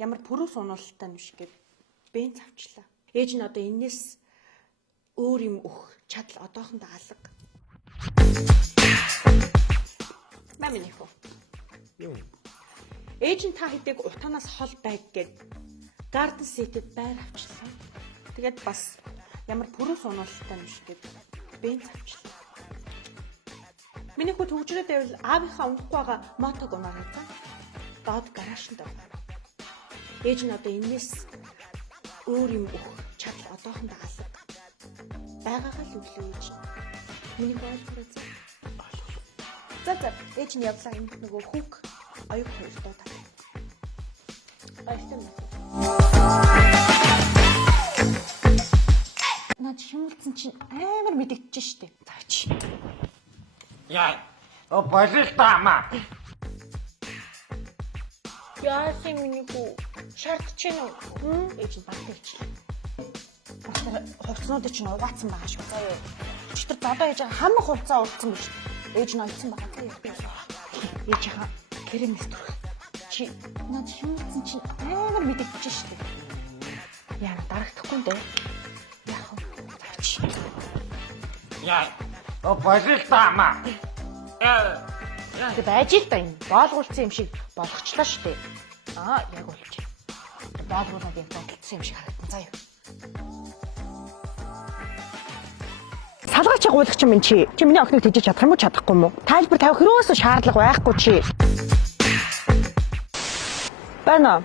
Ямар пүрүү сунуултаа биш гэд бенз авчлаа. Ээж нь одоо энэс өөр юм өөх чадал одоохондоо алга. Маминийх үү? Юу? Ээж нь та хэдэг утаанаас хол байг гэд Garden City-д байр авчлаа. Тэгээд бас ямар пүрүү сунуултаа биш гэд бенз авчлаа. Миний хүү төвчрээд байвал аавынхаа унахгүй байгаа мотог унаарай та. Доод гараашнд байна. Ээж нь одоо энэс өөр юм өөх чадал одоохондоо алга. Байгаагаа л өглөө ээж. Миний боолгороо за. За ээж нь явлаа энэ нөгөө хүүг аюул хоёр дуудаа. Баяртай. Наад шимэлцэн чинь амар мэдэгдэж штэ. Таач. Яа. Болилтаа маа. Яасан миний хүү шаардчихэв үү? Ээж нь багтаач. Босоо хувцснуудыг чинь угаацсан байгаа шүү. Заяа. Өчтөр зодоо ээж хамаг хувцаа урдсан биш. Ээж нь ойцсон байгаа заяа. Ээж хаа керэмс төрх. Чи над шимэлцэн чинь амар мэдэгдэж штэ. Яа дарагдахгүй нэ. Яах вэ? Таач. Яа. Болилтаа маа. Тэг байж л та энэ боолгуулсан юм шиг болгочлаа шүү дээ. Яг болж. Боолгуулаад яг бодлцсон юм шиг харагдсан заяа. Салгаач агуулах чинь минь чи. Чи миний охиныг тэжиж чадах юм уу чадахгүй юм уу? Тайлбар тавих хөрөөсөө шаардлага байхгүй чи. Байна.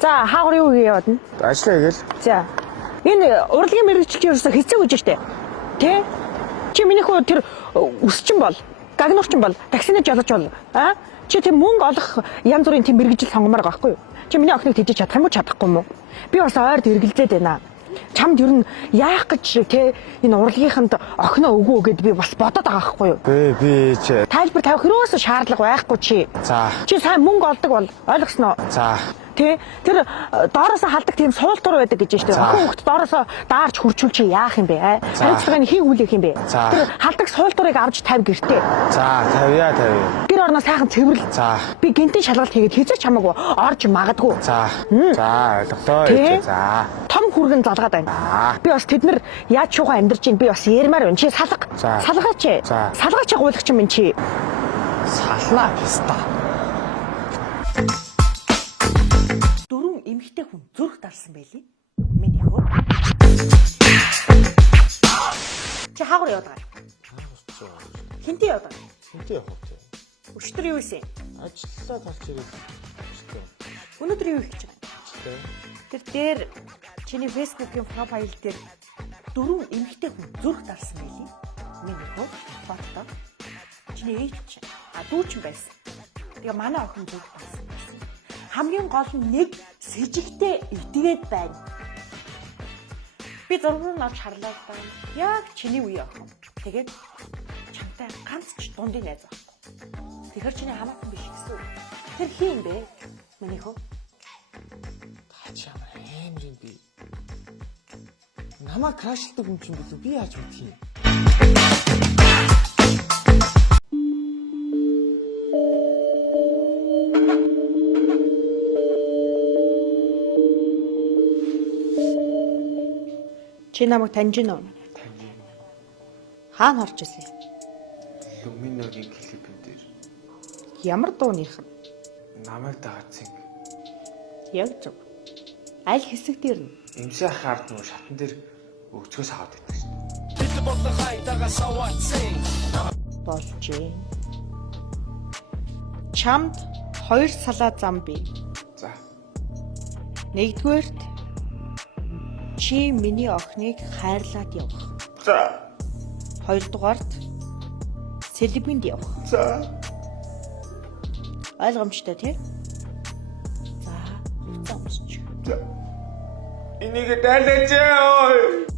За хаагур юу хийе яваад нь? Ажлаа хийгээл. За. Энэ урлагийн мэрэгчлэлч ерөөсөө хэцүү гэж штэ. Тэ? Чи миний хөө тэр өсчин бол гагнуурчин бол таксины жолооч бол чи тийм мөнгө олох янз бүрийн тийм мэрэгжил сонгомоор байгаа байхгүй юу? Чи миний охиныг тэжиж чадах юм уу чадахгүй юм уу? Би бас ойрд эргэлзээд байна. Чамд ер нь яах гэж те энэ урлагийнханд охиноо өгөө гэд би бас бодоод байгаа байхгүй юу? Би чи тайлбар тавих хөрөөсөө шаардлага байхгүй чи. За. Чи сайн мөнгө олдог бол ойлгосноо? За. Тэ тэр доороосоо халдаг тийм суултур байдаг гэж штэ. Охин хөлт доороосоо даарч хурчул чи яах юм бэ? Хариуцлагыг хийг үлээх юм бэ? Тэр халдаг суултурыг авч тавь гэртээ. За, тавья. Гэр орноо сайхан цэвэрл. За. Би гинтийн шалгалт хийгээд хэзээ ч хамаагүй орж магадгүй. За. За, ойлголоо. За. Том хүргэн залгаад байна. Би бас тэд нар яаж шуугаа амьдарч ийн би бас ярмаар байна. Чи салга. Салгаач. Салгаач агуулгач юм чи. Салнаа писта. Дөрөв эмэгтэй хүн зүрх дарсан байлий. Миний хөө. Чи хаагур яваад байгаа. Хинтээ яваад байгаа. Хинтээ явах вэ? Өчтөр юу ийсэн? Ажиллаа тарч ирээд. Өнөөдөр юу хийж байгаа? Ажиллаа. Тэр дээр чиний Facebook-ийн профайл дээр дөрөв эмэгтэй хүн зүрх дарсан байлий. Миний хөө. Фото. Чиний ээж чинь дүүчин байсан. Тэгээ манай охин зүрх дарсан байсан. Хамгийн гол нь нэг сэжигтэй итгээд байна. Би зургууд авч харлаа байна. Яг чиний үе охин. Тэгээд чамтай ганц ч дундын найз байхгүй. Тэгэхээр чиний хамаатан биш гэсэн. Тэр хин бэ? Миний хөө. Таач ямар аимрын би. Намаа крашлдаг юм чинь билүү? Би яаж мэдх юм? Чи намайг таньж гинөө? Хаана харж ирсэн? Люминогийн клипэн дээр. Ямар дууных нь? Намайг даацсан. Яг зөв. Аль хэсэг дээр нь? Эмсээ хаард нуу шатан дээр өгцгөөс аваад байдаг шүү. Болжээ. Чамд 2 салаа зам бий. За. Нэгдүгээрт чи миний охиныг хайрлаад явах. За. Хоёрдугаарт сэлбэнд явах. За. Ойлгомжтой тий? За, хуцаа өмсч. За. Энийг дайлаач ой.